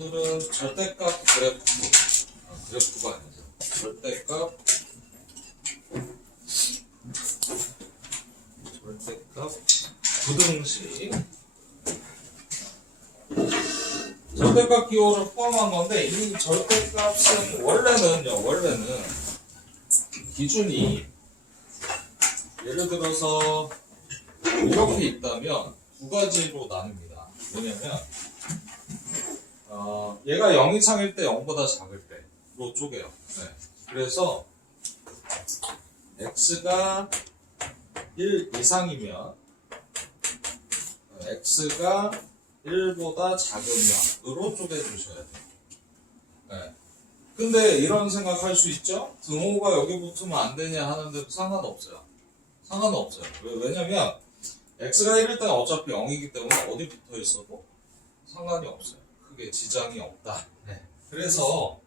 오늘은 절대값 그래프, 그래프가 아니죠. 절대값 부등식. 절대값 기호를 포함한 건데, 이 절대값은 원래는 기준이 예를 들어서 이렇게 있다면 두 가지로 나눕니다. 왜냐면 얘가 0 이상일 때 0보다 작을 때로 쪼개요. 네. 그래서 x가 1 이상이면 x가 1보다 작으면으로 쪼개주셔야 돼요. 네. 근데 이런 생각할 수 있죠? 등호가 여기 붙으면 안 되냐 하는데도 상관없어요. 왜냐면 x가 1일 때는 어차피 0이기 때문에 어디 붙어 있어도 상관이 없어요. 크게 지장이 없다. 네. 그래서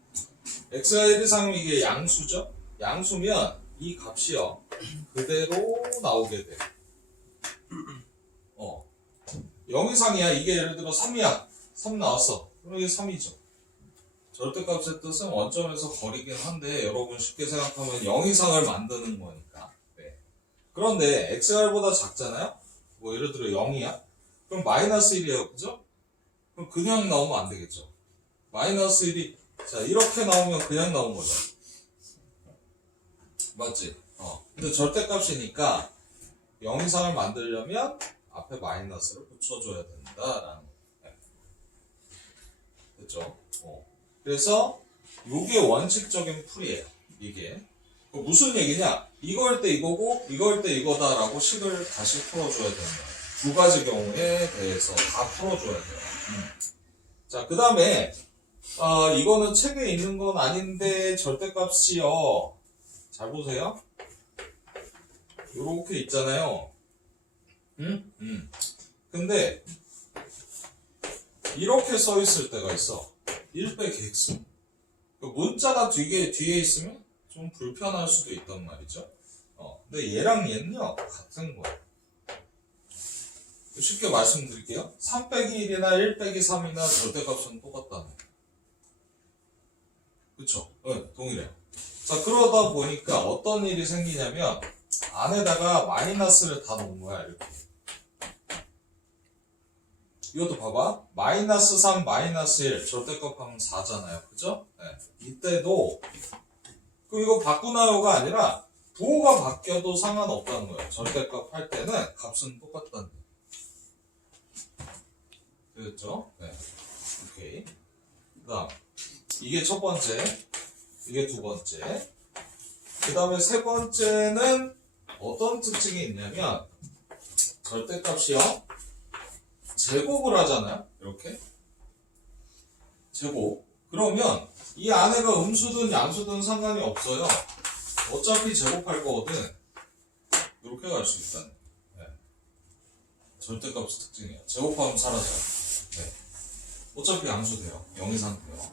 x가 1 이상이면 이게 양수죠? 양수면 이 값이요 그대로 나오게 돼. 0 이상이야. 이게 예를 들어 3이야. 3 나왔어. 그럼 이게 3이죠. 절대값의 뜻은 원점에서 거리긴 한데 여러분 쉽게 생각하면 0 이상을 만드는 거니까. 네. 그런데 x가 1보다 작잖아요? 뭐 예를 들어 0이야? 그럼 마이너스 1이에요. 그죠? 그럼 그냥 나오면 안 되겠죠. 마이너스 1이 자 이렇게 나오면 그냥 나온 거죠. 맞지? 근데 절대값이니까 0 이상을 만들려면 앞에 마이너스를 붙여줘야 된다라는 거예요. 됐죠? 그래서 요게 원칙적인 풀이에요. 이게 무슨 얘기냐? 이거일 때 이거고 이거일 때 이거다라고 식을 다시 풀어줘야 되는 거예요. 두 가지 경우에 대해서 다 풀어줘야 돼요. 자, 그 다음에 이거는 책에 있는 건 아닌데 절대값이요. 잘 보세요. 요렇게 있잖아요. 근데 이렇게 써 있을 때가 있어. 1 빼기 x. 문자가 뒤에 있으면 좀 불편할 수도 있단 말이죠. 근데 얘랑 얘는요 같은 거예요. 쉽게 말씀드릴게요. 3 빼기 1이나 1 빼기 3이나 절대값은 똑같다네. 그쵸? 네, 동일해요. 자, 그러다 보니까 어떤 일이 생기냐면 안에다가 마이너스를 다 놓은 거야. 이렇게. 이것도 봐봐. 마이너스 3, 마이너스 1 절대값 하면 4잖아요. 그죠? 네. 이때도 이거 바꾸나요가 아니라 부호가 바뀌어도 상관없다는 거예요. 절대값 할 때는 값은 똑같다는 거예요. 됐죠? 네. 오케이. 그 다음 이게 첫 번째, 이게 두 번째. 그 다음에 세 번째는 어떤 특징이 있냐면 절대값이요 제곱을 하잖아요. 이렇게 제곱. 그러면 이 안에가 음수든 양수든 상관이 없어요. 어차피 제곱할 거거든. 이렇게 갈 수 있다는. 네. 절대값의 특징이에요. 제곱하면 사라져요. 네. 어차피 양수 돼요. 0 이상 돼요.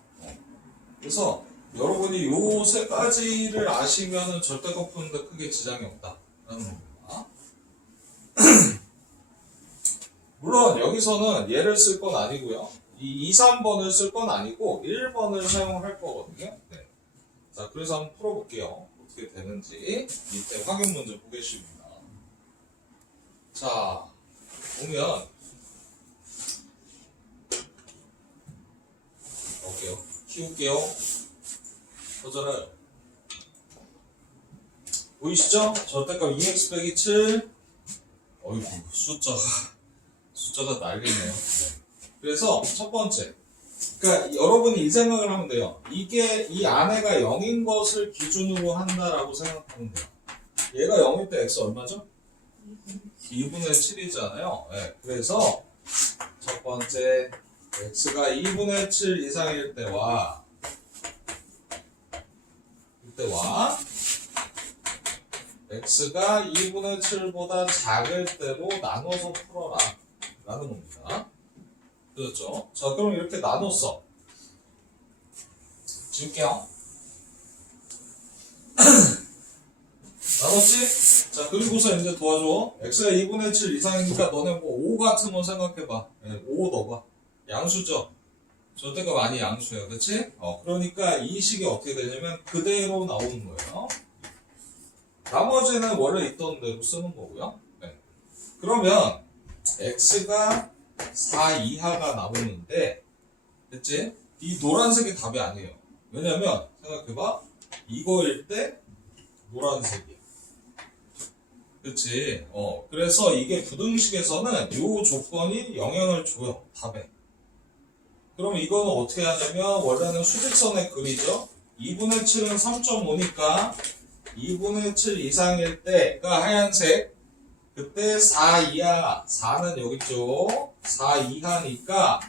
그래서 여러분이 요 세 가지를 아시면은 절대값 푸는데 크게 지장이 없다라는 겁니다. 물론 여기서는 얘를 쓸 건 아니고요. 이 2, 3번을 쓸 건 아니고 1번을 사용할 거거든요. 네. 자, 그래서 한번 풀어볼게요. 어떻게 되는지 밑에 확인 문제 보겠습니다. 자, 보면 볼게요. 키울게요. 보잖아요. 보이시죠? 절대값 2x 빼기 7. 어이구, 숫자가 날리네요. 네. 그래서 첫 번째. 그러니까 여러분이 이 생각을 하면 돼요. 이게 이 안에가 0인 것을 기준으로 한다라고 생각하면 돼요. 얘가 0일 때 x 얼마죠? 2분의 7이잖아요. 네. 그래서 첫 번째 x가 2분의 7 이상일 때와 x가 2분의 7보다 작을 때로 나눠서 풀어라 라는 겁니다. 그렇죠? 자, 그럼 이렇게 나눴어. 지울게요. 나눴지? 자, 그리고서 이제 도와줘. x가 2분의 7 이상이니까 너네 뭐 5 같은 거 생각해봐. 네, 5 넣어봐. 양수죠? 절대값 많이 양수야, 그치? 그러니까 이 식이 어떻게 되냐면 그대로 나오는 거예요. 나머지는 원래 있던 대로 쓰는 거고요. 네. 그러면 x가 4 이하가 나오는데, 됐지? 이 노란색이 답이 아니에요. 왜냐면 생각해봐, 이거일 때 노란색이야. 그치? 그래서 이게 부등식에서는 이 조건이 영향을 줘요, 답에. 그럼 이거는 어떻게 하냐면, 원래는 수직선에 그리죠? 2분의 7은 3.5니까 2분의 7 이상일 때가 하얀색, 그때 4 이하, 4는 여기 있죠? 4 이하니까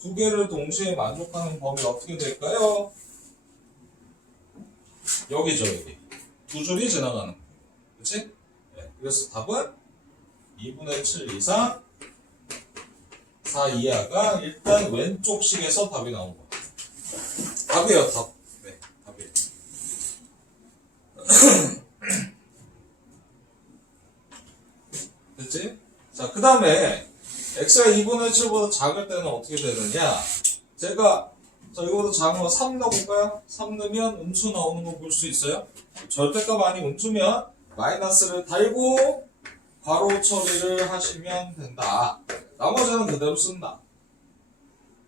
두 개를 동시에 만족하는 범위 어떻게 될까요? 여기죠, 여기. 두 줄이 지나가는 거. 그치? 네, 그래서 답은 2분의 7 이상 4 이하가 일단 왼쪽 식에서 답이 나온 거예요. 답이에요, 답. 네, 답이에요. 됐지? 자, 그 다음에 x가 2분의 7보다 작을 때는 어떻게 되느냐? 제가 이거보다 작은 거 3 넣어볼까요? 3 넣으면 음수 나오는 거 볼 수 있어요? 절대값 아닌 음수면 마이너스를 달고 괄호 처리를 하시면 된다. 나머지는 그대로 쓴다.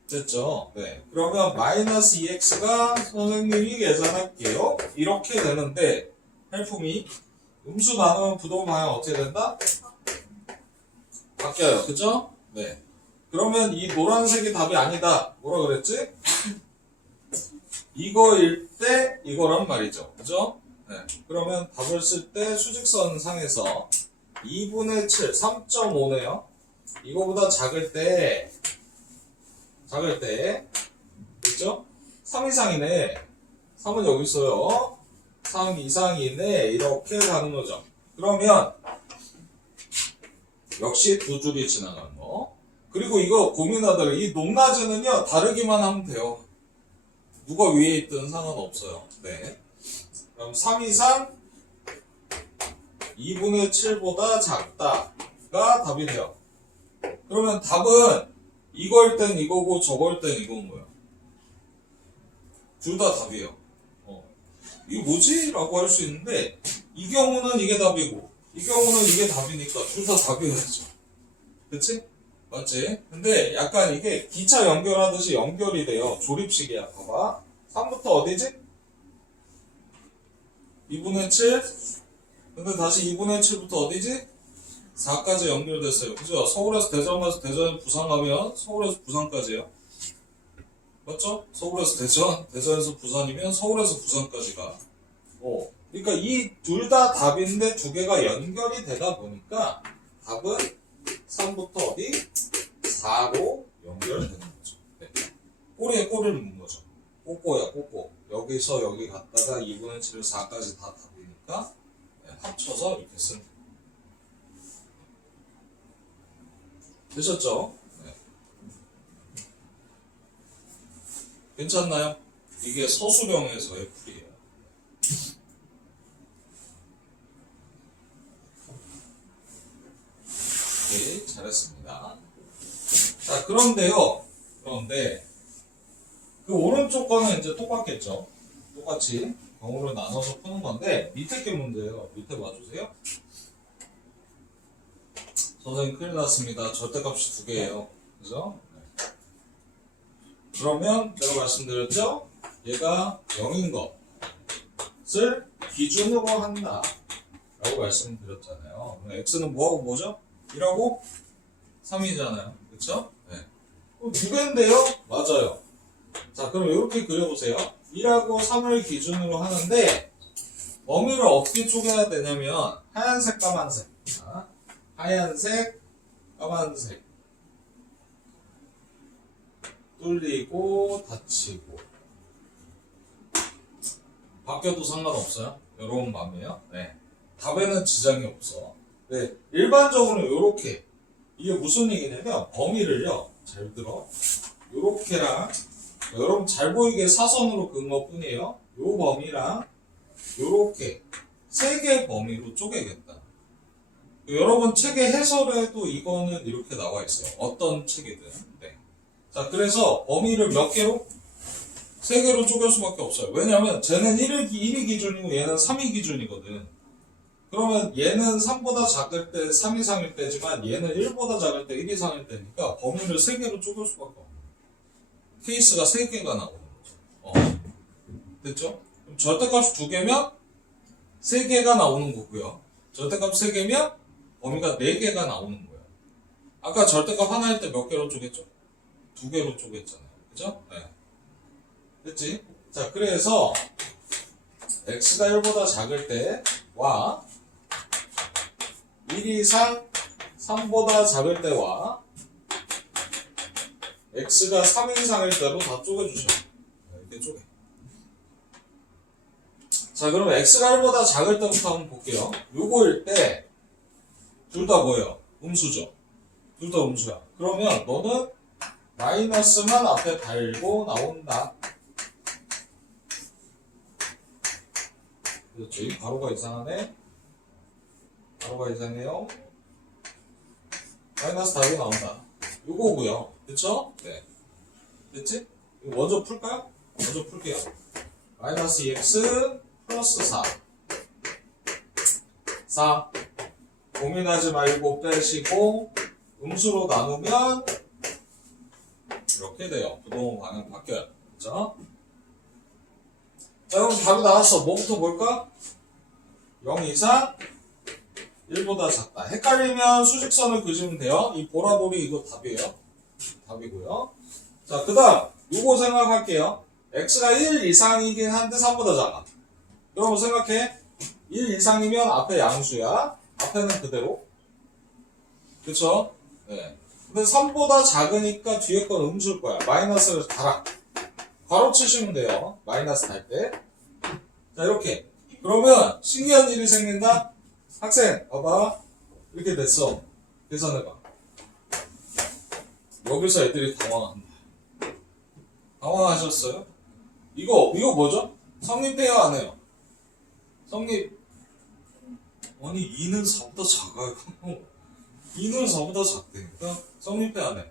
됐죠? 네. 그러면 마이너스 2x가 선생님이 계산할게요. 이렇게 되는데 할품이 음수 나누면 부동 방향 어떻게 된다? 바뀌어요. 그죠? 네. 그러면 이 노란색이 답이 아니다. 뭐라 그랬지? 이거일 때 이거란 말이죠. 그죠? 네. 그러면 답을 쓸 때 수직선 상에서 2분의 7, 3.5네요. 이거보다 작을 때, 그죠? 3 이상이네. 3은 여기 있어요. 3 이상이네. 이렇게 가는 거죠. 그러면 역시 두 줄이 지나가는 거. 그리고 이거 고민하다가 이 높낮이는요 다르기만 하면 돼요. 누가 위에 있든 상관없어요. 네. 그럼 3 이상 2분의 7보다 작다가 답이 돼요. 그러면 답은 이거일 땐 이거고 저거일 땐 이건 거예요. 둘 다 답이에요. 이게 뭐지? 라고 할 수 있는데 이 경우는 이게 답이고 이 경우는 이게 답이니까 둘 다 답이어야죠. 그치? 맞지? 근데 약간 이게 기차 연결하듯이 연결이 돼요. 조립식이야. 봐봐. 3부터 어디지? 2분의 7. 근데 다시 2분의 7부터 어디지? 4까지 연결됐어요. 그죠? 서울에서 대전 가서 대전에서 부산 가면 서울에서 부산까지예요. 맞죠? 서울에서 대전, 대전에서 부산이면 서울에서 부산까지 가. 그러니까 이 둘 다 답인데 두 개가 연결이 되다 보니까 답은 3부터 어디? 4로 연결되는 거죠. 네. 꼬리에 꼬리를 묻는 거죠. 꼬꼬야, 꼬꼬. 여기서 여기 갔다가 2분의 7을 4까지 다 답이니까 네, 합쳐서 이렇게 쓰는 거예요. 되셨죠? 네. 괜찮나요? 이게 서술형에서의 풀이에요. 네, 잘했습니다. 자, 그런데 그 오른쪽 거는 이제 똑같겠죠? 똑같이 경우를 나눠서 푸는 건데 밑에 게 문제예요. 밑에 봐주세요. 선생님 큰일 났습니다. 절대값이 두 개예요. 그죠? 네. 그러면 제가 말씀드렸죠? 얘가 0인 것을 기준으로 한다 라고 말씀드렸잖아요. x는 뭐하고 뭐죠? 1하고 3이잖아요. 그쵸? 네. 두 개인데요? 맞아요. 자, 그럼 이렇게 그려보세요. 1하고 3을 기준으로 하는데 범위를 어떻게 쪼개야 되냐면 하얀색, 까만색. 자, 하얀색, 까만색 뚫리고 닫히고 바뀌어도 상관없어요. 요런 맘이에요. 네. 답에는 지장이 없어. 네. 일반적으로 요렇게 이게 무슨 얘기냐면 범위를요 잘 들어 요렇게랑 여러분 잘 보이게 사선으로 그은 것 뿐이에요. 요 범위랑 요렇게 세 개 범위로 쪼개겠다. 여러분 책의 해설에도 이거는 이렇게 나와 있어요. 어떤 책이든. 네. 자, 자, 그래서 범위를 몇 개로? 3개로 쪼갤 수밖에 없어요. 왜냐면 쟤는 1이 기준이고 얘는 3이 기준이거든. 그러면 얘는 3보다 작을 때 3 이상일 때지만 얘는 1보다 작을 때 1 이상일 때니까 범위를 3개로 쪼갤 수밖에 없어. 케이스가 3개가 나오는 거죠. 됐죠? 그럼 절대값이 2개면 3개가 나오는 거고요. 절대값 3개면 범위가 4개가 나오는 거예요. 아까 절대값 하나일 때 몇 개로 쪼갰죠? 2개로 쪼갰잖아요. 그죠? 네. 됐지? 자, 그래서 x가 1보다 작을 때와 1 이상 3보다 작을 때와 x가 3 이상일 때로 다 쪼개주셔. 이렇게 쪼개. 자, 그럼 x가 1보다 작을 때부터 한번 볼게요. 요거일 때 둘 다 뭐예요? 음수죠. 둘 다 음수야. 그러면 너는 마이너스만 앞에 달고 나온다. 그렇지? 가로가 이상하네. 가로가 이상해요. 마이너스 달고 나온다. 요거고요. 그쵸? 네. 됐지? 이거 먼저 풀까요? 먼저 풀게요. 마이너스 2x 플러스 4. 4. 고민하지 말고 빼시고 음수로 나누면 이렇게 돼요. 부동호 방향 바뀌어요. 그쵸? 자, 그럼 답이 나왔어. 뭐부터 볼까? 0 이상 1보다 작다. 헷갈리면 수직선을 그리면 돼요. 이 보라돌이 이거 답이에요. 답이고요. 자, 그 다음 요거 생각할게요. x가 1 이상이긴 한데 3보다 작아. 여러분 생각해. 1 이상이면 앞에 양수야. 앞에는 그대로. 그쵸? 네. 근데 3보다 작으니까 뒤에 건 음수일 거야. 마이너스를 달아. 괄호 치시면 돼요. 마이너스 달 때. 자, 이렇게. 그러면 신기한 일이 생긴다? 학생, 봐봐. 이렇게 됐어. 계산해봐. 여기서 애들이 당황한다. 당황하셨어요? 이거 뭐죠? 성립해요, 안 해요? 성립. 아니, 2는 4보다 작아요. 2는 4보다 작다니까? 성립해, 안 해?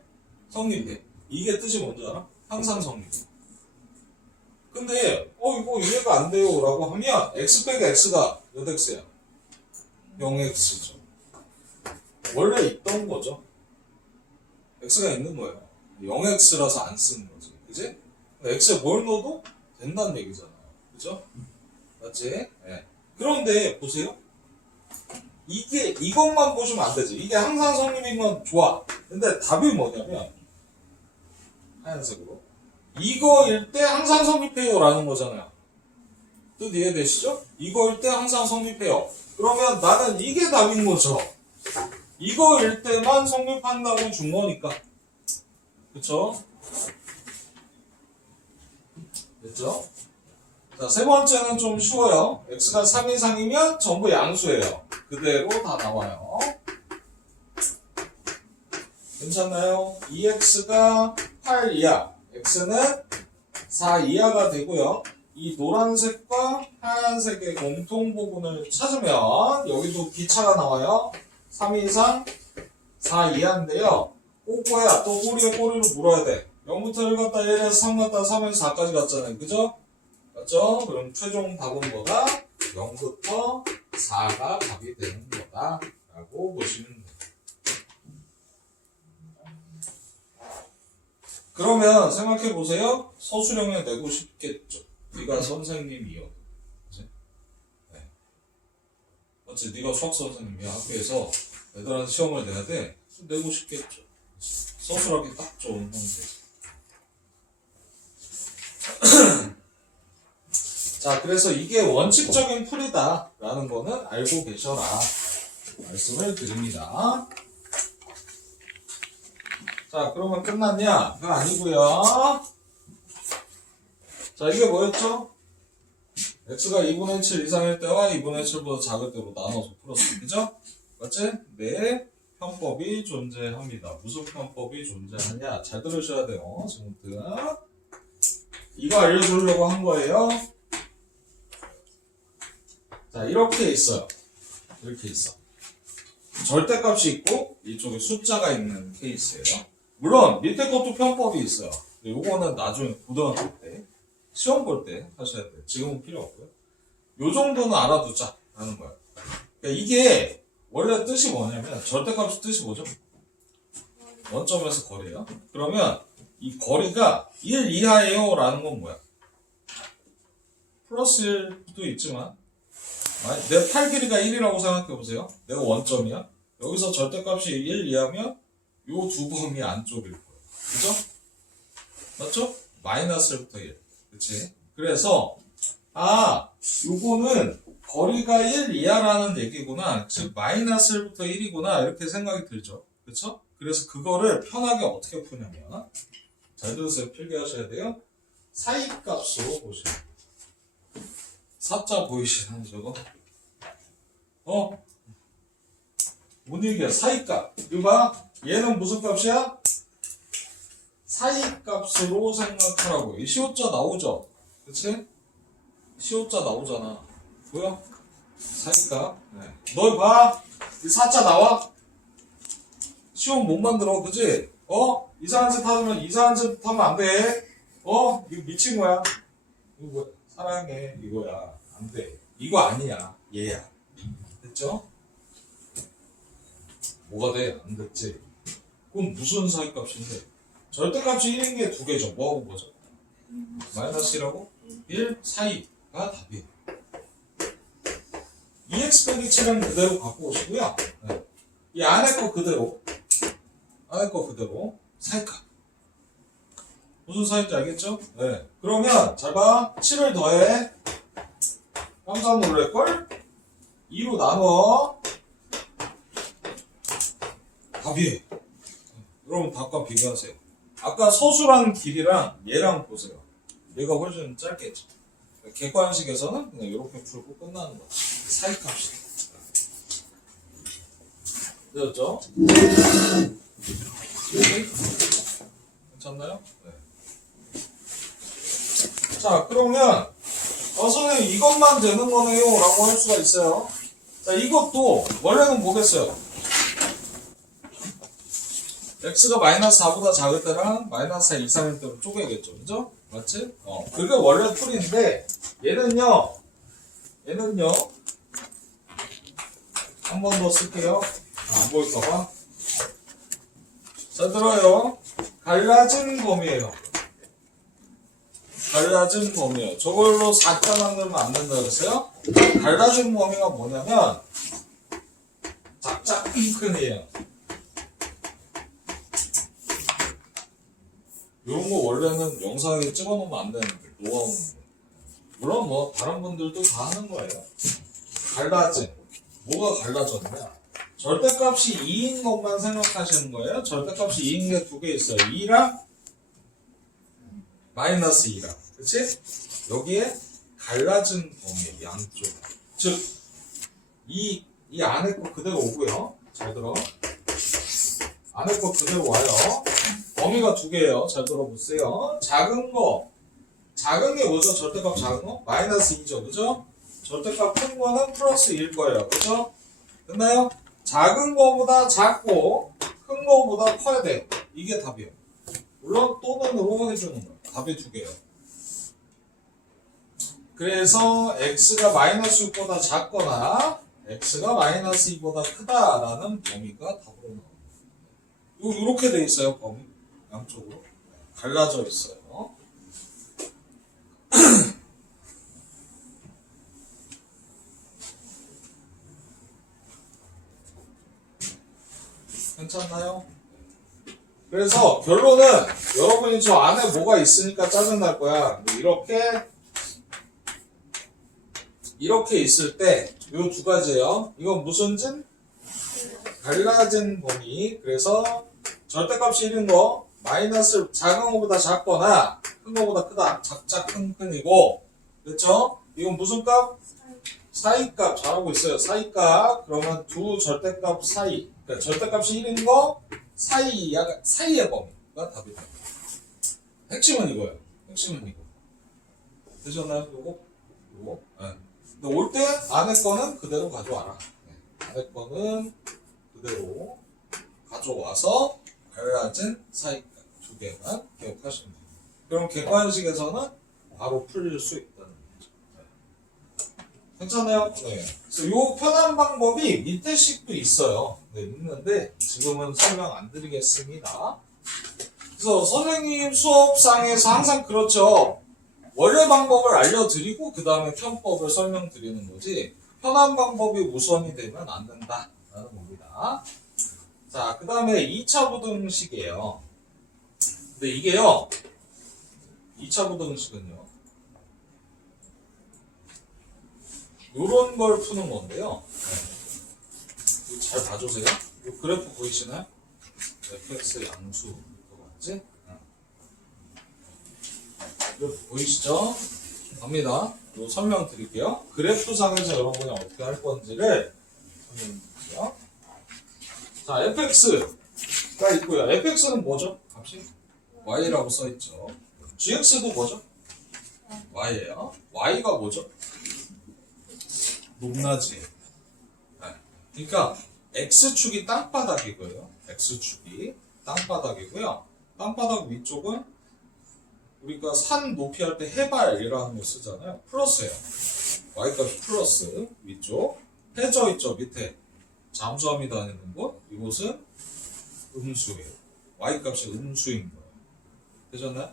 성립해. 이게 뜻이 뭔지 알아? 항상 성립해. 근데 이거 이해가 안 돼요 라고 하면 x 빼기 x가 몇 x야? 0x죠. 원래 있던 거죠. x가 있는 거예요. 0x라서 안 쓰는 거지. 그지? x에 뭘 넣어도 된다는 얘기잖아요. 그죠? 맞지? 네. 그런데 보세요. 이것만 보시면 안 되지. 이게 항상 성립이면 좋아. 근데 답이 뭐냐면 하얀색으로 이거일 때 항상 성립해요 라는 거잖아요. 뜻 이해되시죠? 이거일 때 항상 성립해요. 그러면 나는 이게 답인 거죠. 이거일 때만 성립한다고 준 거니까. 그쵸? 됐죠? 자, 세 번째는 좀 쉬워요. x가 3 이상이면 전부 양수예요. 그대로 다 나와요. 괜찮나요? 2x가 8 이하, x는 4 이하가 되고요. 이 노란색과 하얀색의 공통 부분을 찾으면 여기도 기차가 나와요. 3 이상 4 이하인데요. 꼬꼬야, 또 꼬리에 꼬리를 물어야 돼. 0부터 1 갔다 1에서 3 갔다 3에서 4까지 갔잖아요. 그죠? 맞죠? 그럼 최종 답은 뭐다? 0부터 4가 답이 되는 거다 라고 보시면 돼요. 그러면 생각해보세요. 서술형에 내고 싶겠죠. 네가 선생님이요. 그치? 네. 맞지? 네가 수학 선생님이야. 학교에서 애들한테 시험을 내야 돼. 내고 싶겠죠. 서술하기 딱 좋은 형태. 자, 그래서 이게 원칙적인 풀이다 라는 거는 알고 계셔라 말씀을 드립니다. 자, 그러면 끝났냐? 그건 아니고요. 자, 이게 뭐였죠? x가 2분의 7 이상일 때와 2분의 7보다 작을 때로 나눠서 풀었어요. 그죠? 맞지? 네, 편법이 존재합니다. 무슨 편법이 존재하냐? 잘 들으셔야 돼요, 지금부터. 이거 알려주려고 한 거예요. 자, 이렇게 있어요. 이렇게 있어. 절대값이 있고 이쪽에 숫자가 있는 케이스예요. 물론 밑에 것도 편법이 있어요. 요거는 나중에 고등학교 때 시험 볼 때 하셔야 돼요. 지금은 필요 없고요. 요 정도는 알아두자 라는 거예요. 그러니까 이게 원래 뜻이 뭐냐면 절대값의 뜻이 뭐죠? 원점에서 거리예요. 그러면 이 거리가 1 이하예요 라는 건 뭐야? 플러스 1도 있지만 내 팔 길이가 1이라고 생각해 보세요. 내가 원점이야. 여기서 절대값이 1 이하면 요 두 범위 안쪽일 거예요. 그죠? 맞죠? 마이너스 1부터 1. 그치? 그래서 요거는 거리가 1 이하라는 얘기구나. 즉 마이너스 1부터 1이구나. 이렇게 생각이 들죠. 그쵸? 그래서 그거를 편하게 어떻게 푸냐면 잘 들으세요. 필기하셔야 돼요. 사이값으로 보시면 사자 보이시나요 저거? 뭔 얘기야? 사이값. 이거 봐. 얘는 무슨 값이야? 사이값으로 생각하라고. 이 시옷자 나오죠? 그치? 시옷자 나오잖아. 보여? 사이값. 네. 너 봐. 이 사자 나와? 시옷 못 만들어. 그치? 이상한 짓 하면 이상한 짓 하면 안 돼. 이거 미친 거야. 이거 뭐야? 사랑해. 이거야. 안 돼. 이거 아니야. 얘야. 됐죠? 뭐가 돼? 안 됐지? 그럼 무슨 사이값인데? 절대값이 1인 게 두 개죠. 뭐하고 뭐죠? 마이너스 1하고 1 사이가 답이에요. EX 빼기 7은 그대로 갖고 오시고요. 네. 이 안에 거 그대로 사이값. 무슨 사이인지 알겠죠? 네. 그러면 잘 봐. 7을 더해. 깜짝 놀랄걸? 2로 나눠. 답이에요. 여러분 답과 비교하세요. 아까 서술한 길이랑 얘랑 보세요. 얘가 훨씬 짧겠죠. 객관식에서는 그냥 이렇게 풀고 끝나는 거야. 사이값이. 되었죠? 괜찮나요? 네. 자, 그러면 선생님 이것만 되는 거네요 라고 할 수가 있어요. 자, 이것도 원래는 뭐겠어요? x가 마이너스 4보다 작을 때랑 마이너스 4 이상일 때로 쪼개겠죠. 그죠? 맞지? 그게 원래 풀인데 얘는요 한 번 더 쓸게요. 안 보일까봐. 자, 들어요. 갈라진 범위예요. 갈라진 범위예요. 저걸로 4자 만들면 안 된다 그랬어요? 갈라진 범위가 뭐냐면 작작 큰이에요. 이런 거 원래는 영상에 찍어놓으면 안 되는데 노하우는 거. 물론 뭐 다른 분들도 다 하는 거예요. 갈라진. 뭐가 갈라졌냐? 절대값이 2인 것만 생각하시는 거예요. 절대값이 2인 게 두 개 있어요. 2랑 마이너스 2랑. 그치? 여기에 갈라진 범위 양쪽. 즉, 이 안에 거 그대로 오고요. 잘 들어. 안에 거 그대로 와요. 범위가 두 개예요. 잘 들어보세요. 작은 게 뭐죠? 절대값 작은 거? 마이너스 2죠. 그죠? 절대값 큰 거는 플러스 1일 거예요. 그죠? 됐나요? 작은 거보다 작고 큰 거보다 커야 돼. 이게 답이에요. 물론 또는으로 해주는 거예요. 답이 두 개예요. 그래서 x가 마이너스 6보다 작거나 x가 마이너스 2보다 크다라는 범위가 답으로 나옵니다. 이렇게 돼 있어요. 범위 양쪽으로 갈라져 있어요. 괜찮나요? 그래서 결론은 여러분이 저 안에 뭐가 있으니까 짜증날 거야. 이렇게 있을 때 요 두 가지예요. 이건 무슨 진? 갈라진 범위. 그래서 절대값이 1인 거 마이너스 작은 거보다 작거나 큰 거보다 크다. 작작 큰이고 그렇죠? 이건 무슨 값? 사이값. 잘하고 있어요. 사이값. 그러면 두 절대값 사이. 그러니까 절대값이 1인 거 사이의 범위가 답이다. 핵심은 이거예요. 핵심은 이거. 되셨나요? 요거? 네. 근데 올 때 안에 거는 그대로 가져와라. 네. 안에 거는 그대로 가져와서 갈라진 사이값 두 개만 기억하시면 돼요. 그럼 객관식에서는 바로 풀릴 수 있다는 거죠. 네. 괜찮아요? 네. 그래서 요 편한 방법이 밑에 식도 있어요. 네, 있는데 지금은 설명 안 드리겠습니다. 그래서 선생님 수업상에서 항상 그렇죠. 원래 방법을 알려드리고 그 다음에 편법을 설명드리는 거지 편한 방법이 우선이 되면 안 된다라는 겁니다. 자, 그 다음에 2차 부등식이에요. 근데 이게요 2차 부등식은요 요런 걸 푸는 건데요. 네. 잘 봐주세요. 요 그래프 보이시나요? fx 양수 맞지? 그래프 보이시죠? 갑니다. 요 설명 드릴게요. 그래프상에서 여러분이 어떻게 할 건지를 설명드릴게요. 자, fx가 있고요. fx는 뭐죠? 값이? y라고 써있죠. gx도 뭐죠? y예요. y가 뭐죠? 높낮이. 네. 그러니까 x축이 땅바닥이고요. x축이 땅바닥이고요. 땅바닥 위쪽은 우리가 산 높이 할 때 해발이라는 거 쓰잖아요. 플러스예요. y값이 플러스 위쪽. 해저 있죠 밑에. 잠수함이 다니는 곳. 이곳은 음수예요. y값이 음수인 거예요. 되셨나요?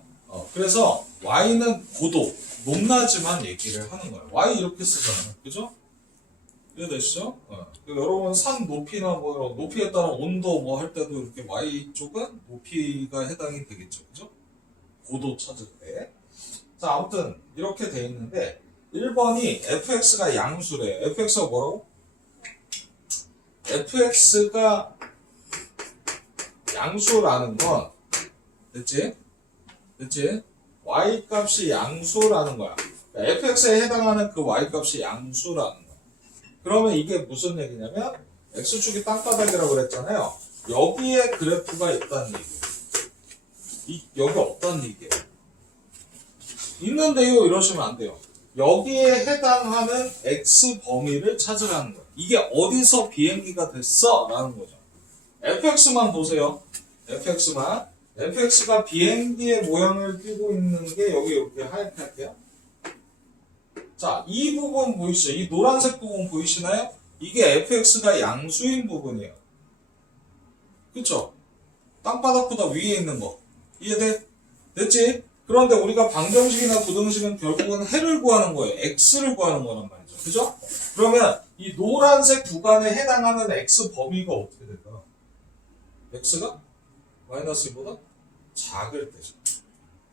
그래서 y는 고도, 높낮이만 얘기를 하는 거예요. y 이렇게 쓰잖아요. 그죠? 이해되시죠? 여러분 산 높이나 뭐 이런 높이에 따른 온도 뭐 할 때도 이렇게 y 쪽은 높이가 해당이 되겠죠. 그죠? 고도 찾을 때. 자, 아무튼 이렇게 돼 있는데 1번이 fx가 양수래요. fx가 뭐라고? fx가 양수라는 건 됐지? 됐지? y값이 양수라는 거야. 그러니까 fx에 해당하는 그 y값이 양수라는 거야. 그러면 이게 무슨 얘기냐면 x축이 땅바닥이라고 그랬잖아요. 여기에 그래프가 있다는 얘기예요. 여기 없다는 얘기예요. 있는데요 이러시면 안 돼요. 여기에 해당하는 x 범위를 찾으라는 거예요. 이게 어디서 비행기가 됐어? 라는 거죠. fx만 보세요. fx가 비행기의 모양을 띄고 있는 게 여기 이렇게 하얗게 할게요. 자, 이 부분 보이시죠? 이 노란색 부분 보이시나요? 이게 fx가 양수인 부분이에요. 그쵸? 땅바닥보다 위에 있는 거. 이해돼? 됐지? 그런데 우리가 방정식이나 부등식은 결국은 해를 구하는 거예요. x를 구하는 거란 말이죠. 그죠? 그러면 이 노란색 구간에 해당하는 x 범위가 어떻게 될까? x가 마이너스 2보다 작을 때죠.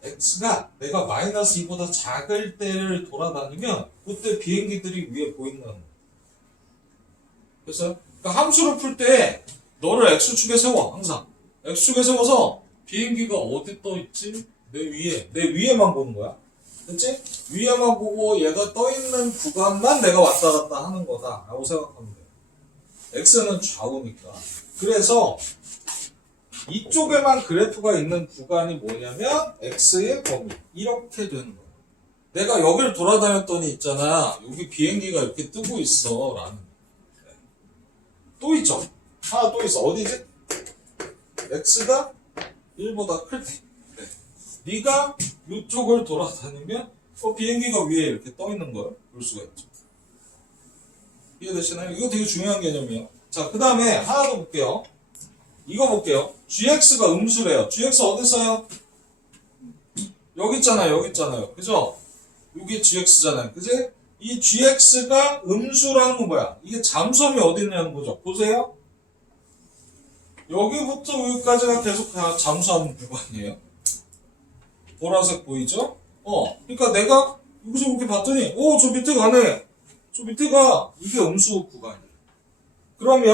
x가 내가 마이너스 2보다 작을 때를 돌아다니면 그때 비행기들이 위에 보인다는 거예요. 그래서 그러니까 함수를 풀 때 너를 x축에 세워. 항상 x축에 세워서 비행기가 어디 떠 있지? 내 위에만 보는 거야. 됐지? 위에만 보고 얘가 떠 있는 구간만 내가 왔다 갔다 하는 거다 라고 생각하면 돼요. x는 좌우니까. 그래서 이쪽에만 그래프가 있는 구간이 뭐냐면 x의 범위. 이렇게 되는 거예요. 내가 여기를 돌아다녔더니 있잖아. 여기 비행기가 이렇게 뜨고 있어 라는. 또 있죠. 하나 또 있어. 어디지? x가 1보다 클 때. 네가 이쪽을 돌아다니면 비행기가 위에 이렇게 떠 있는 걸 볼 수가 있죠. 이해되시나요? 이거 되게 중요한 개념이에요. 자, 그 다음에 하나 더 볼게요. 이거 볼게요. gx가 음수래요. gx 어디 있어요? 여기 있잖아요. 그죠? 여기 gx잖아요. 그지? 이 gx가 음수라는 건 뭐야? 이게 잠수함이 어디 있냐는 거죠. 보세요. 여기부터 여기까지가 계속 잠수함 구간이에요. 보라색 보이죠? 그러니까 내가 여기서 이렇게 봤더니 저 밑에 가네. 저 밑에 가. 이게 음수 구간이에요. 그러면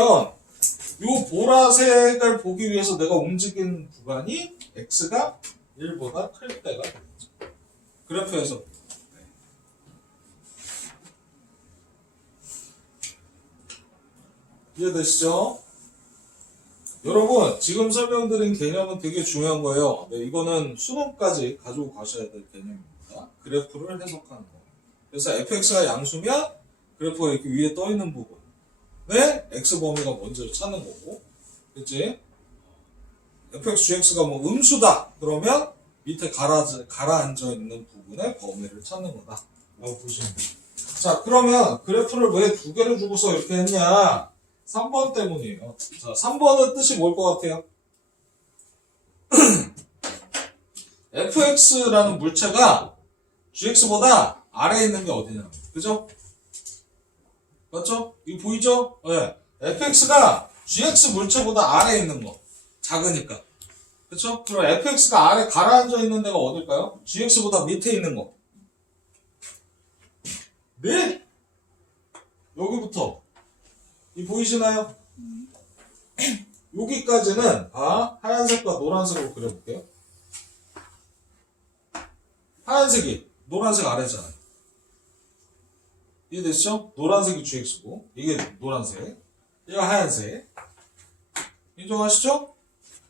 요 보라색을 보기 위해서 내가 움직인 구간이 x가 1보다 클 때가 되겠죠. 그래프에서 이해되시죠? 여러분 지금 설명드린 개념은 되게 중요한 거예요. 네, 이거는 수능까지 가지고 가셔야 될 개념입니다. 그래프를 해석하는 거. 그래서 fx가 양수면 그래프가 이렇게 위에 떠 있는 부분 네? x 범위가 뭔지를 찾는 거고. 그치? fx, gx가 뭐 음수다. 그러면 밑에 가라앉아 있는 부분의 범위를 찾는 거다. 라고 보시면 돼요. 자, 그러면 그래프를 왜 두 개를 주고서 이렇게 했냐? 3번 때문이에요. 자, 3번은 뜻이 뭘 것 같아요? fx라는 물체가 gx보다 아래에 있는 게 어디냐? 그죠? 맞죠? 이거 보이죠? 네. fx가 gx 물체보다 아래에 있는 거. 작으니까. 그쵸? 그럼 fx가 아래 가라앉아 있는 데가 어딜까요? gx보다 밑에 있는 거. 네? 여기부터. 이 보이시나요? 여기까지는 하얀색과 노란색으로 그려볼게요. 하얀색이 노란색 아래잖아요. 이해됐죠? 노란색이 gx고 이게 노란색, 이거 하얀색. 인정하시죠?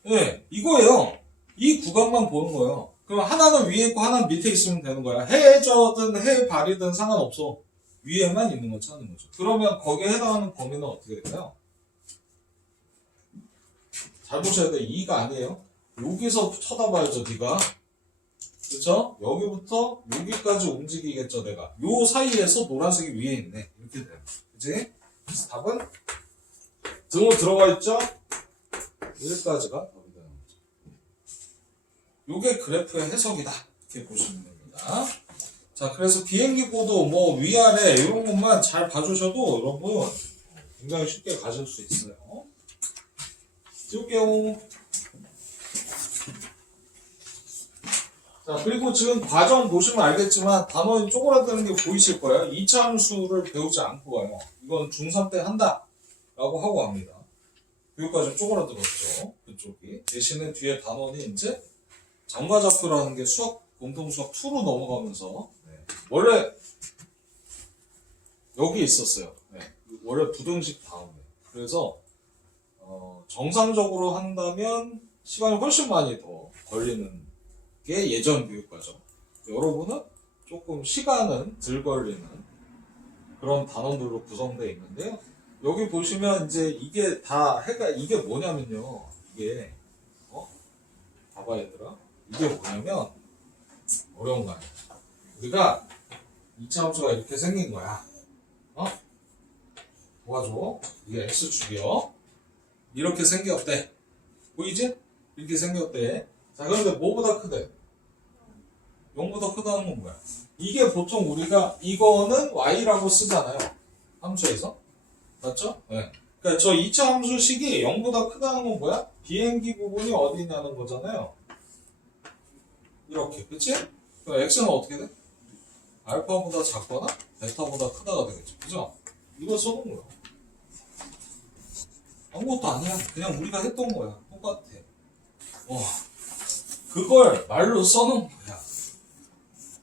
네, 이거예요. 이 구간만 보는 거예요. 그럼 하나는 위에 있고 하나는 밑에 있으면 되는 거야. 해저든 해발이든 상관없어. 위에만 있는 거 찾는 거죠. 그러면 거기에 해당하는 범위는 어떻게 될까요? 잘 보셔야 돼. 2가 아니에요. 여기서 쳐다봐야죠, 네가. 그쵸? 여기부터 여기까지 움직이겠죠, 내가. 요 사이에서 노란색이 위에 있네. 이렇게 돼요. 그치? 그래서 답은 등으로 들어가 있죠? 1까지가 답이 되는 거죠. 요게 그래프의 해석이다. 이렇게 보시면 됩니다. 자, 그래서 비행기 고도 뭐 위아래 이런 것만 잘 봐주셔도 여러분 굉장히 쉽게 가실 수 있어요. 띄울게요. 자, 그리고 지금 과정 보시면 알겠지만 단원이 쪼그라드는 게 보이실 거예요. 2차 함수를 배우지 않고 가요. 이건 중3 때 한다 라고 하고 합니다. 여기까지 쪼그라들었죠. 그쪽이. 대신에 뒤에 단원이 이제 정과좌표라는 게 수학, 공통수학 2로 넘어가면서 원래 여기 있었어요. 네. 원래 부등식 다음에. 그래서 정상적으로 한다면 시간이 훨씬 많이 더 걸리는 게 예전 교육과정. 여러분은 조금 시간은 덜 걸리는 그런 단원들로 구성되어 있는데요. 여기 보시면 이제 이게 다 이게 뭐냐면요. 이게 봐봐 얘들아. 이게 뭐냐면 어려운 거 아니야. 우리가 2차 함수가 이렇게 생긴 거야. 도와줘. 이게 x축이요. 이렇게 생겼대. 보이지? 이렇게 생겼대. 자, 그런데 뭐보다 크대? 0보다 크다는 건 뭐야? 이게 보통 우리가 이거는 y라고 쓰잖아요. 함수에서. 맞죠? 네. 그러니까 저 2차 함수식이 0보다 크다는 건 뭐야? 비행기 부분이 어디 있냐는 거잖아요. 이렇게. 그치? 그럼 x는 어떻게 돼? 알파보다 작거나 베타보다 크다가 되겠죠. 그죠? 이거 써본 거야. 아무것도 아니야. 그냥 우리가 했던 거야. 똑같아. 그걸 말로 써놓은 거야.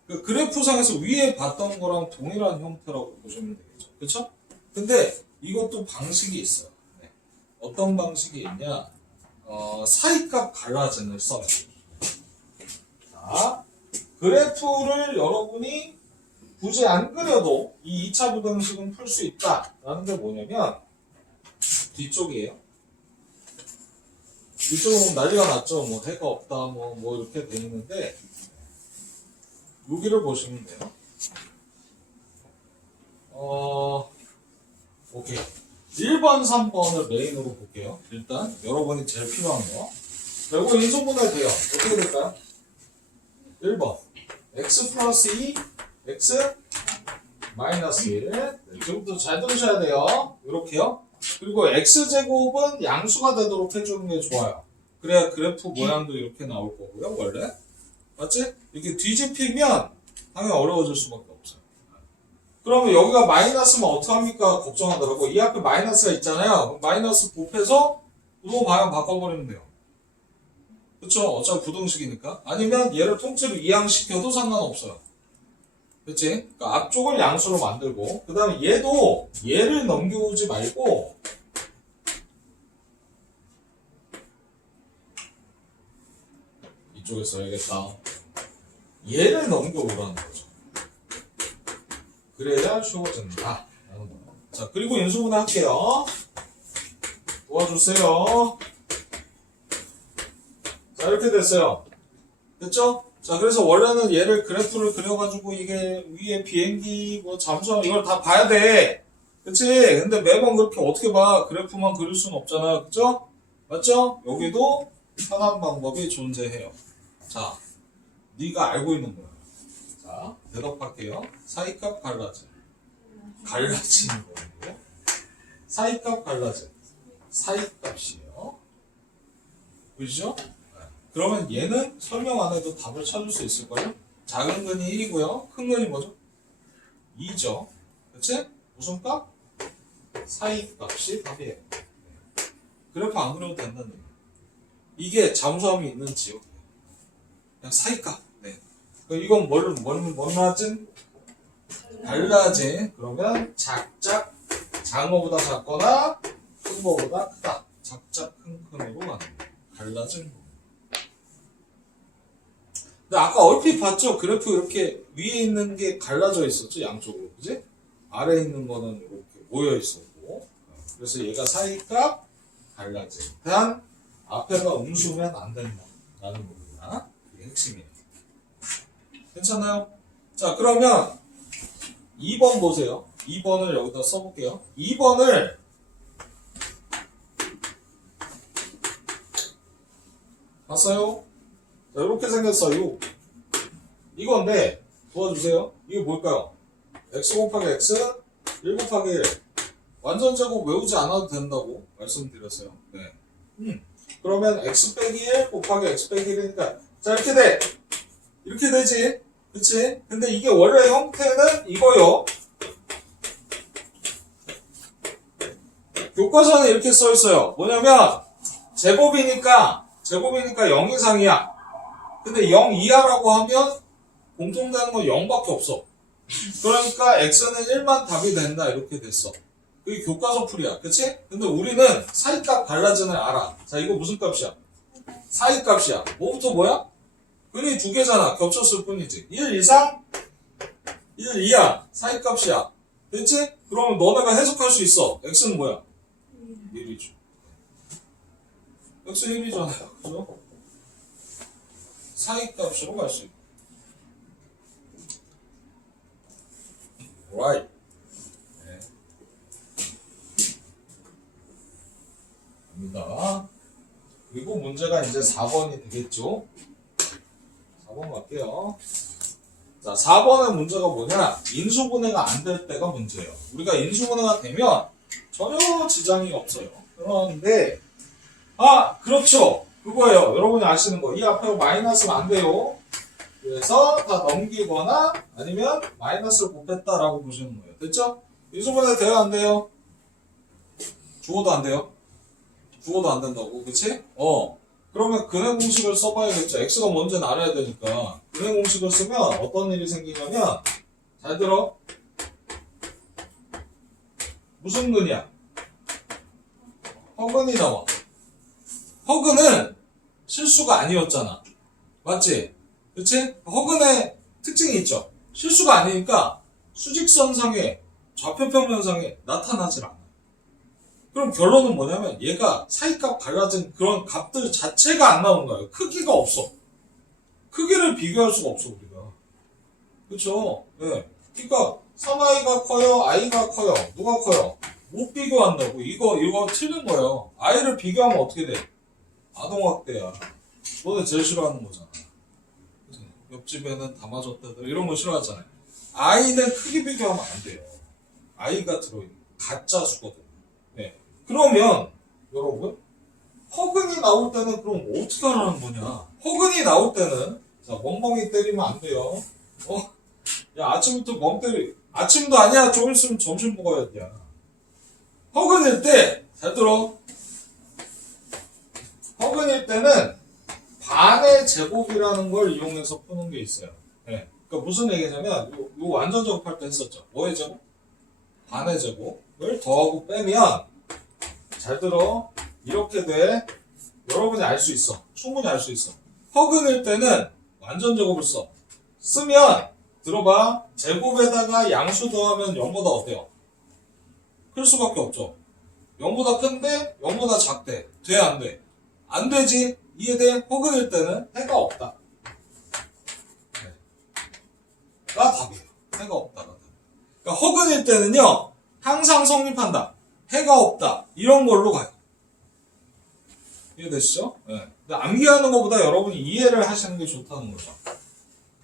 그 그래프상에서 위에 봤던 거랑 동일한 형태라고 보시면 되겠죠. 그쵸? 근데 이것도 방식이 있어요. 네. 어떤 방식이 있냐? 사이값 갈라진을 써요. 자, 그래프를 여러분이 굳이 안 그려도 이 2차 부등식은 풀 수 있다라는 게 뭐냐면 뒤쪽이에요. 뒤쪽은 보면 난리가 났죠. 뭐 해가 없다 뭐 이렇게 돼 있는데 여기를 보시면 돼요. 오케이. 1번, 3번을 메인으로 볼게요. 일단 여러분이 제일 필요한 거. 결국 인수분해 돼요. 어떻게 될까요? 1번 x 플러스 2 x 마이너스 1. 네, 지금부터 잘 들으셔야 돼요. 이렇게요. 그리고 x제곱은 양수가 되도록 해주는 게 좋아요. 그래야 그래프 모양도 이렇게 나올 거고요. 원래 맞지? 이렇게 뒤집히면 당연히 어려워질 수밖에 없어요. 그러면 여기가 마이너스면 어떡합니까? 걱정하더라고. 이 앞에 마이너스가 있잖아요. 그럼 마이너스 곱해서 부동 방향 바꿔버리면 돼요. 그쵸? 어차피 부등식이니까. 아니면 얘를 통째로 이항시켜도 상관없어요. 그치? 그러니까 앞쪽을 양수로 만들고, 그 다음에 얘도 얘를 넘겨오지 말고, 이쪽에 써야겠다. 얘를 넘겨오라는 거죠. 그래야 쉬워진다. 자, 그리고 인수분해 할게요. 도와주세요. 자, 이렇게 됐어요. 됐죠? 자, 그래서 원래는 얘를 그래프를 그려가지고 이게 위에 비행기 뭐 잠수함 이걸 다 봐야 돼. 그치? 근데 매번 그렇게 어떻게 봐? 그래프만 그릴 수는 없잖아. 그죠? 맞죠? 여기도 편한 방법이 존재해요. 자, 네가 알고 있는 거야. 자, 대답할게요. 사이값 갈라짐. 갈라지는 거예요. 사이값 갈라짐. 사이값이에요. 그죠? 그러면 얘는 설명 안 해도 답을 찾을 수 있을걸요? 작은 근이 1이고요. 큰 근이 뭐죠? 2죠. 그치? 무슨 값? 사이값이 답이에요. 그래프 안 그려도 된다는 얘기예요. 이게 잠수함이 있는 지역이에요. 그냥 사이값. 네. 이건 뭐라진? 갈라진. 그러면 작은 거보다 작거나 큰 거보다 크다. 작작 큰으로 가는 거예요. 갈라진 거. 근데 아까 얼핏 봤죠? 그래프 이렇게 위에 있는 게 갈라져 있었죠? 양쪽으로. 그지? 아래에 있는 거는 이렇게 모여 있었고. 그래서 얘가 사이값 갈라짐. 단, 앞에가 음수면 안 된다. 라는 겁니다. 그게 핵심이에요. 괜찮아요? 자, 그러면 2번 보세요. 2번을 여기다 써볼게요. 2번을 봤어요? 자, 이렇게 생겼어요. 이건데 도와주세요. 이게 뭘까요? x 곱하기 x 1 곱하기 1 완전 제곱 외우지 않아도 된다고 말씀드렸어요. 네. 그러면 x 빼기 1 곱하기 x 빼기 1이니까 자 이렇게 돼. 이렇게 되지. 그치? 근데 이게 원래 형태는 이거요. 교과서는 이렇게 써 있어요. 뭐냐면 제곱이니까 0 이상이야. 근데 0 이하라고 하면 공통되는 건 0밖에 없어. 그러니까 x는 1만 답이 된다 이렇게 됐어. 그게 교과서 풀이야. 그치? 근데 우리는 사이값 갈라짐을 알아. 자 이거 무슨 값이야? 사이값이야. 뭐부터 뭐야? 근이 두 개잖아. 겹쳤을 뿐이지. 1 이상 1 이하 사이값이야. 됐지? 그러면 너네가 해석할 수 있어. x는 뭐야? 1이죠. x 1이잖아요. 그죠? 사이값으로 갈 수 있고. right. 네. 갑니다. 그리고 문제가 이제 4번이 되겠죠? 4번 갈게요. 자, 4번의 문제가 뭐냐? 인수분해가 안 될 때가 문제예요. 우리가 인수분해가 되면 전혀 지장이 없어요. 그런데, 그렇죠. 그거예요. 여러분이 아시는 거. 이 앞에 마이너스는 안 돼요. 그래서 다 넘기거나 아니면 마이너스를 곱했다라고 보시는 거예요. 됐죠? 인수분해 돼요? 안 돼요? 주어도 안 돼요? 주어도 안 된다고. 그치? 그러면 근해 공식을 써봐야겠죠. x가 뭔지는 알아야 되니까. 근해 공식을 쓰면 어떤 일이 생기냐면 잘 들어. 무슨 근이야? 허근이 나와. 허근은 실수가 아니었잖아. 맞지? 그치? 허근의 특징이 있죠. 실수가 아니니까 수직선상에 좌표평면상에 나타나질 않아. 그럼 결론은 뭐냐면 얘가 사이값 갈라진 그런 값들 자체가 안 나오는 거예요. 크기가 없어. 크기를 비교할 수가 없어 우리가. 그쵸? 네. 그러니까 3i가 커요? i가 커요? 누가 커요? 못 비교한다고. 이거 틀린 거예요. i를 비교하면 어떻게 돼? 아동학대야. 너네 제일 싫어하는 거잖아. 그치? 옆집에는 다 맞았다들 이런 거 싫어하잖아요. i는 크기 비교하면 안 돼요. i가 들어있는 가짜 수거든. 네. 그러면 여러분 허근이 나올 때는 그럼 어떻게 하라는 거냐? 허근이 나올 때는 자 멍멍이 때리면 안 돼요. 야 아침부터 멍 때리 아침도 아니야. 좀 있으면 점심 먹어야 돼. 허근일 때 잘 들어. 허근일 때는 반의 제곱이라는 걸 이용해서 푸는 게 있어요. 네. 그러니까 무슨 얘기냐면 요 완전 제곱할 때 했었죠. 뭐의 제곱? 반의 제곱을 더하고 빼면 잘 들어. 이렇게 돼. 여러분이 알 수 있어. 충분히 알 수 있어. 허근일 때는 완전 제곱을 써. 쓰면 들어봐. 제곱에다가 양수 더하면 0보다 어때요? 클 수밖에 없죠. 0보다 큰데 0보다 작대. 돼? 안 돼? 안 되지? 이해돼? 허근일 때는 해가 없다. 네. 가 답이에요. 해가 없다가 답. 그러니까 허근일 때는요, 항상 성립한다. 해가 없다. 이런 걸로 가요. 이해되시죠? 네. 근데 암기하는 것보다 여러분이 이해를 하시는 게 좋다는 거죠.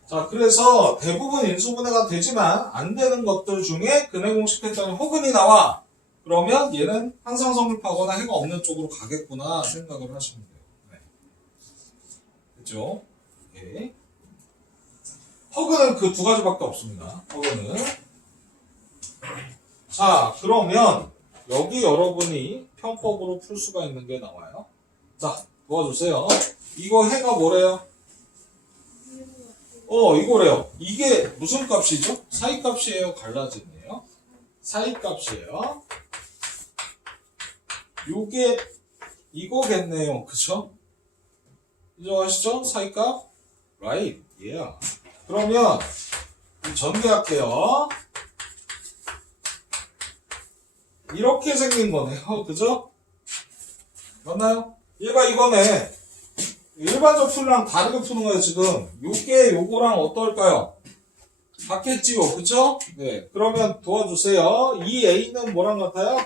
자, 그래서 대부분 인수분해가 되지만 안 되는 것들 중에 근해 공식 했더니 허근이 나와. 그러면 얘는 항상 성립하거나 해가 없는 쪽으로 가겠구나 생각을 하시면 돼요. 네. 그죠? 오케이. 허근은 그 두 가지밖에 없습니다. 허근은. 자, 그러면 여기 여러분이 편법으로 풀 수가 있는 게 나와요. 자, 도와주세요. 이거 해가 뭐래요? 이거래요. 이게 무슨 값이죠? 사이값이에요? 갈라짐이에요? 사이값이에요. 요게 이거겠네요. 그쵸? 인정하시죠? 사이값? Right. Yeah. 그러면 전개할게요. 이렇게 생긴 거네요. 그죠? 맞나요? 얘가 이거네. 일반적 풀이랑 다르게 푸는 거예요, 지금. 요게 요거랑 어떨까요? 같겠지요, 그쵸? 네. 그러면 도와주세요. 이 A는 뭐랑 같아요?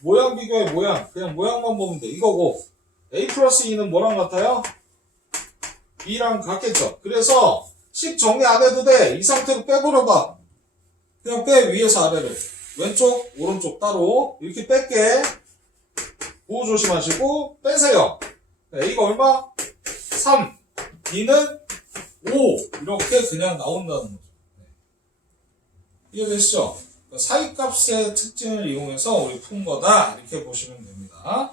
모양 비교해, 모양. 그냥 모양만 보면 돼. 이거고. A 플러스 2는 뭐랑 같아요? B랑 같겠죠? 그래서, 식 정리 안 해도 돼. 이 상태로 빼버려봐. 그냥 빼, 위에서 아래를. 왼쪽, 오른쪽 따로. 이렇게 뺄게. 보호 조심하시고, 빼세요. A가 얼마? 3. B는 5. 이렇게 그냥 나온다는 거죠. 이해되시죠? 사이값의 특징을 이용해서 우리 푼 거다. 이렇게 보시면 됩니다.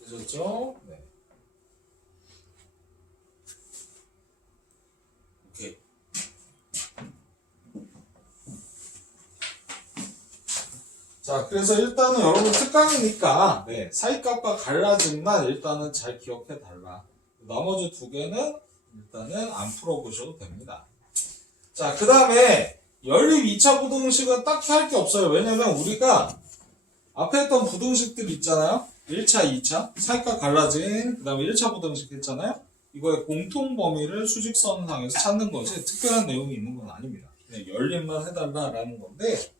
되셨죠? 네. 오케이. 자, 그래서 일단은 여러분 특강이니까, 네, 사이값과 갈라짐만 일단은 잘 기억해 달라. 나머지 두 개는 일단은 안 풀어보셔도 됩니다. 자, 그 다음에 연립 2차 부등식은 딱히 할 게 없어요. 왜냐면 우리가 앞에 했던 부등식들 있잖아요. 1차, 2차, 사이값 갈라진, 그 다음에 1차 부등식 했잖아요. 이거의 공통 범위를 수직선상에서 찾는 거지 특별한 내용이 있는 건 아닙니다. 그냥 연립만 해달라라는 건데,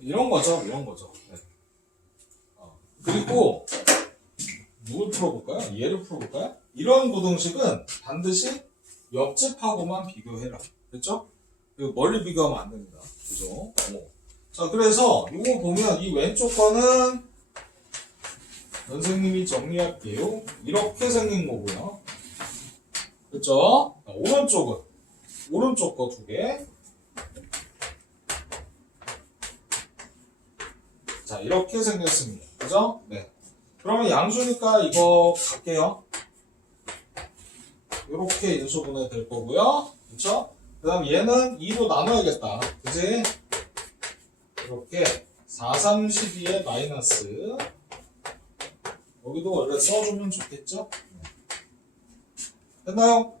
이런 거죠. 네. 그리고 누굴 풀어볼까요? 얘를 풀어볼까요? 이런 부등식은 반드시 옆집하고만 비교해라. 됐죠? 멀리 비교하면 안 됩니다. 그죠? 자, 그래서 이거 보면 이 왼쪽 거는 선생님이 정리할게요. 이렇게 생긴 거고요. 그죠? 오른쪽은 오른쪽 거 두 개. 자, 이렇게 생겼습니다. 그죠? 네. 그러면 양수니까 이거 갈게요. 이렇게 인수분해 될 거고요. 그쵸? 그 다음 얘는 2로 나눠야겠다. 그지? 이렇게 4, 3, 12의 마이너스. 여기도 원래 써주면 좋겠죠? 됐나요?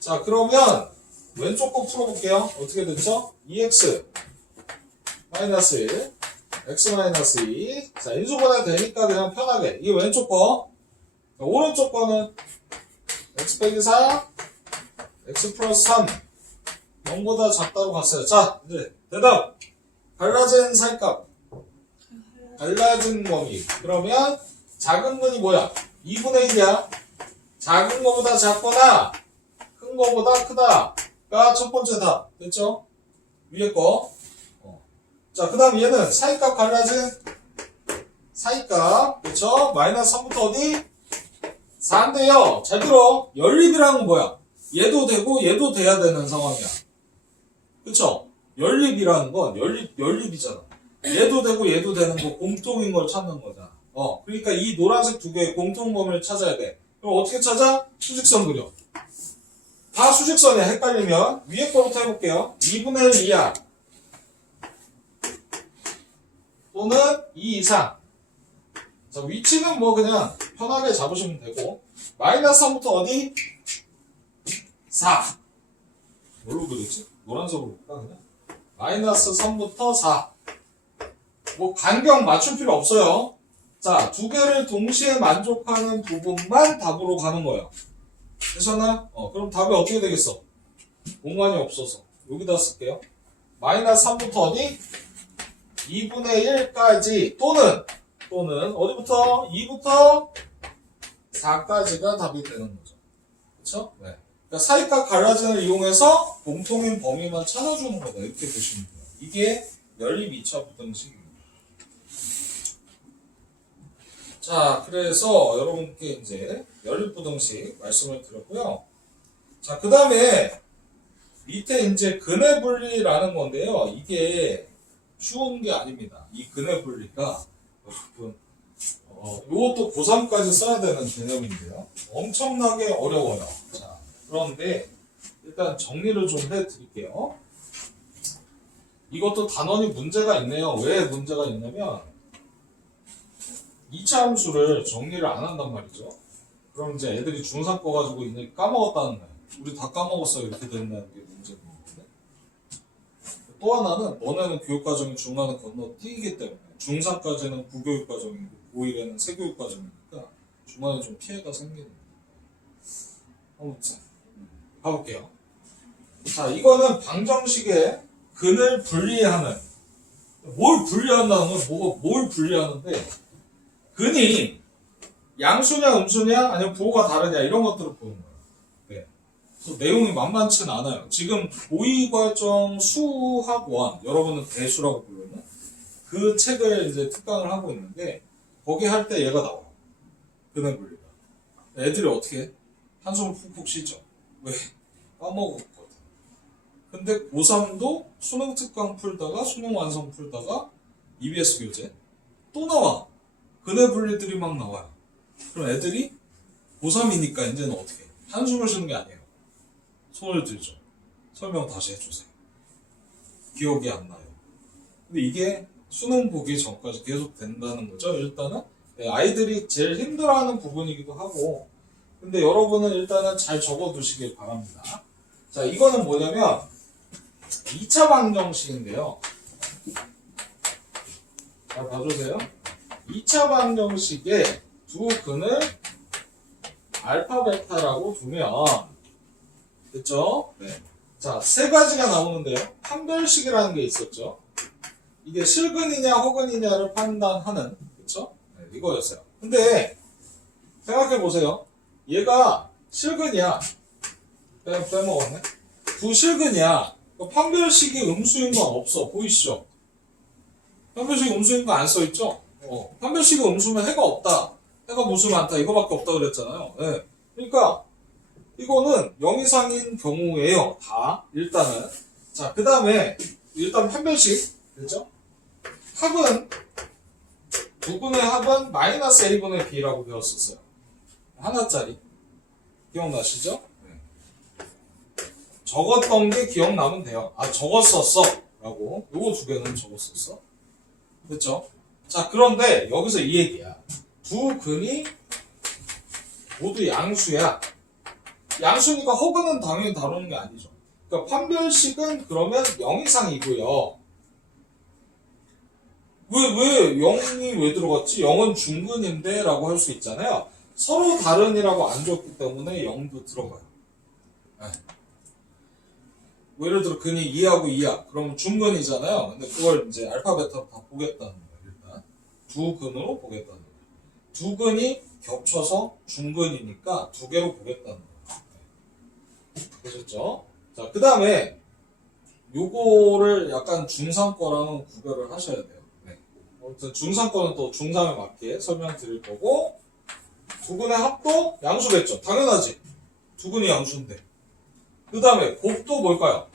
자, 그러면 왼쪽 거 풀어볼게요. 어떻게 됐죠? 2x 마이너스 1 x 마이너스 2. 자, 인수분해 되니까 그냥 편하게. 이 왼쪽 거. 오른쪽 거는 x 빼기 4, x 플러스 3. 0보다 작다로 갔어요. 자, 이제 대답. 갈라진 사이값. 갈라진 범위. 그러면 작은 분이 뭐야? 2분의 1이야. 작은 거보다 작거나 큰 거보다 크다가 첫 번째 답. 됐죠? 위에 거. 자, 그 다음 얘는 사이값 갈라진 사이값. 그쵸? 마이너스 3부터 어디? 4인데요. 잘 들어. 연립이라는 건 뭐야? 얘도 되고 얘도 돼야 되는 상황이야. 그쵸? 연립이라는 건 연립이잖아. 얘도 되고 얘도 되는 거 공통인 걸 찾는 거잖아. 그러니까 이 노란색 두 개의 공통 범위를 찾아야 돼. 그럼 어떻게 찾아? 수직선 그려. 다 수직선이야. 헷갈리면 위에 거부터 해볼게요. 2분의 1 이하 또는 2 이상. 자, 위치는 뭐 그냥 편하게 잡으시면 되고, 마이너스 3부터 어디? 4. 뭘로 그리지? 노란색으로 볼까 그냥? 마이너스 3부터 4. 뭐 간격 맞출 필요 없어요. 자, 두 개를 동시에 만족하는 부분만 답으로 가는 거예요. 되셨나요? 그럼 답이 어떻게 되겠어? 공간이 없어서 여기다 쓸게요. 마이너스 3부터 어디? 2분의 1까지 또는 어디부터? 2부터 4까지가 답이 되는 거죠. 그쵸? 네. 그러니까 사이값 갈라진을 이용해서 공통인 범위만 찾아주는 거다. 이렇게 보시면 돼요. 이게 연립 2차 부등식입니다. 자, 그래서 여러분께 이제 연립 부등식 말씀을 드렸고요. 자, 그 다음에 밑에 이제 근해 분리라는 건데요. 이게 쉬운 게 아닙니다. 이 근해 분리가 이것도 고3까지 써야 되는 개념인데요. 엄청나게 어려워요. 자, 그런데 일단 정리를 좀 해드릴게요. 이것도 단원이 문제가 있네요. 왜 문제가 있냐면 2차 함수를 정리를 안 한단 말이죠. 그럼 이제 애들이 중3 거 가지고 이제 까먹었다는 거예요. 우리 다 까먹었어요. 이렇게 된다는 게 문제인 건데. 또 하나는 너네는 교육과정이 중간에 건너뛰기 때문에 중3까지는 부교육과정이고 고1에는 세교육과정이니까 중간에 좀 피해가 생기는 거예요. 아무튼 가볼게요. 자, 이거는 방정식의 근을 분리하는, 뭘 분리한다는 건 뭘 분리하는데, 근이 양수냐 음수냐 아니면 부호가 다르냐 이런 것들을 보는 거예요. 네. 그래서 내용이 만만치는 않아요. 지금 고2과정 수학원, 여러분은 대수라고 부르는 그 책을 이제 특강을 하고 있는데 거기 할 때 얘가 나와요. 근의 분리가. 애들이 어떻게 해? 한숨을 푹푹 쉬죠. 왜? 까먹었거든. 근데 고3도 수능 특강 풀다가 수능 완성 풀다가 EBS 교재 또 나와. 근해 분리들이 막 나와요. 그럼 애들이 고3이니까 이제는 어떻게 해? 한숨을 쉬는 게 아니에요. 손을 들죠. 설명 다시 해주세요. 기억이 안 나요. 근데 이게 수능 보기 전까지 계속 된다는 거죠. 일단은 아이들이 제일 힘들어하는 부분이기도 하고, 근데 여러분은 일단은 잘 적어두시길 바랍니다. 자, 이거는 뭐냐면 2차 방정식인데요. 잘 봐주세요. 2차 방정식에 두 근을 알파 베타라고 두면 됐죠? 네. 자, 세 가지가 나오는데요. 판별식이라는 게 있었죠. 이게 실근이냐 허근이냐를 판단하는, 그쵸? 네, 이거였어요. 근데 생각해 보세요. 얘가 실근이야. 빼먹었네. 부실근이야. 판별식이 음수인 건 없어. 보이시죠? 판별식이 음수인 거 안 써있죠? 판별식이 음수면 해가 없다. 해가 무수 많다. 이거밖에 없다 그랬잖아요. 네. 그러니까 이거는 0 이상인 경우에요. 다 일단은. 자, 그 다음에 일단 판별식 됐죠? 합은 두분의 합은 마이너스 A분의 B라고 배웠었어요. 하나짜리. 기억나시죠? 네. 적었던 게 기억나면 돼요. 아, 적었었어 라고. 요거 두 개는 적었었어. 됐죠? 자, 그런데 여기서 이 얘기야. 두 근이 모두 양수야. 양수니까 허근은 당연히 다루는 게 아니죠. 그러니까 판별식은 그러면 0 이상이고요. 왜 0이 왜 들어갔지? 0은 중근인데 라고 할 수 있잖아요. 서로 다른이라고 안 줬기 때문에 0도 들어가요. 네. 예를 들어 근이 2하고 2야. 그러면 중근이잖아요. 근데 그걸 이제 알파 베타로 다 보겠다는 거예요. 일단 두 근으로 보겠다는 거예요. 두 근이 겹쳐서 중근이니까 두 개로 보겠다는 거예요. 네. 보셨죠? 자, 그 다음에 요거를 약간 중3 거랑은 구별을 하셔야 돼요. 네. 아무튼 중3 거는 또 중3에 맞게 설명드릴 거고, 두 근의 합도 양수겠죠. 당연하지. 두 근이 양수인데. 그 다음에 곱도 뭘까요?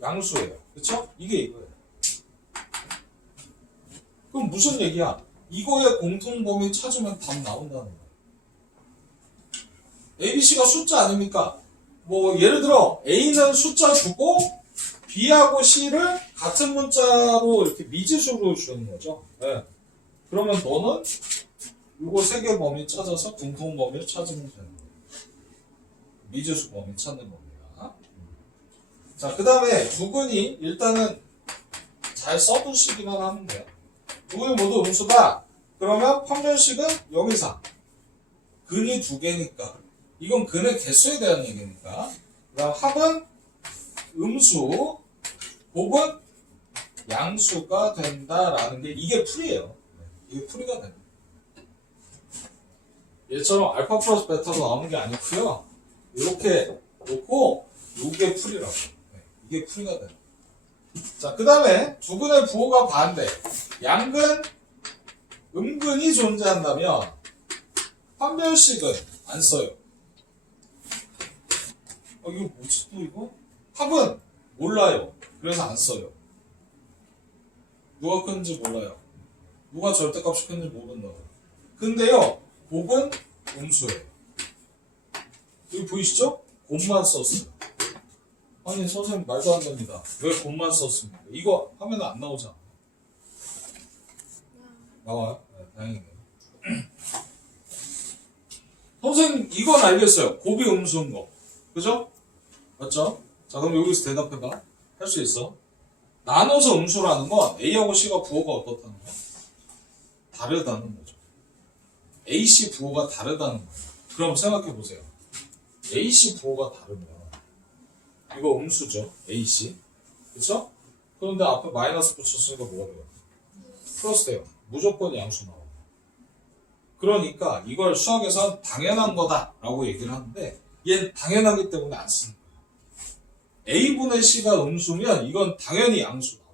양수예요. 그쵸? 이게 이거예요. 그럼 무슨 얘기야? 이거의 공통범위 찾으면 답 나온다는 거예요. ABC가 숫자 아닙니까? 뭐 예를 들어 A는 숫자 주고 B하고 C를 같은 문자로 이렇게 미지수로 주는 거죠. 네. 그러면 너는 이거 세 개 범위 찾아서 공통범위를 찾으면 되는 거예요. 미지수 범위 찾는 겁니다. 자, 그 다음에 두근이 일단은 잘 써두시기만 하면 돼요. 두근이 모두 음수다. 그러면 판별식은 영이상. 근이 두 개니까. 이건 근의 개수에 대한 얘기니까. 그 다음 합은 음수, 곱은 양수가 된다라는 게 이게 풀이에요. 이게 풀이가 됩니다. 얘처럼 알파 플러스 베타도 나오는 게 아니고요. 이렇게 놓고 이게 풀이라고. 이게 풀이가 돼요. 자, 그 다음에 두근의 부호가 반대. 양근, 음근이 존재한다면 판별식은 안 써요. 이거 뭐지 또 이거? 합은 몰라요. 그래서 안 써요. 누가 큰지 몰라요. 누가 절대값이 큰지 모른다고. 근데요, 곱은 음수예요. 여기 보이시죠? 곱만 썼어요. 아니 선생님 말도 안 됩니다. 왜 곱만 썼습니까? 이거 하면 안 나오잖아. 나와요? 네, 다행이네요. 선생님 이건 알겠어요. 곱이 음수인 거. 그죠? 맞죠? 자 그럼 여기서 대답해봐. 할 수 있어. 나눠서 음수라는 건 A하고 C가 부호가 어떻다는 거야? 다르다는 거죠. AC 부호가 다르다는 거예요. 그럼 생각해 보세요. AC 부호가 다르면 이거 음수죠. AC. 그쵸? 그런데 앞에 마이너스 붙였으니까 뭐가 돼요? 플러스 돼요. 무조건 양수 나와요. 그러니까 이걸 수학에서는 당연한 거다라고 얘기를 하는데 얘는 당연하기 때문에 안 쓰는 거예요. A분의 C가 음수면 이건 당연히 양수 나와.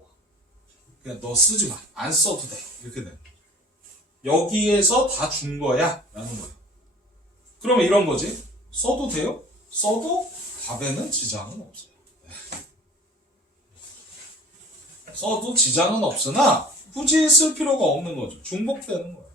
그냥 너 쓰지 마. 안 써도 돼. 이렇게 돼. 여기에서 다 준 거야 라는 거예요. 그러면 이런 거지. 써도 돼요? 써도 답에는 지장은 없어요. 써도 지장은 없으나 굳이 쓸 필요가 없는 거죠. 중복되는 거예요.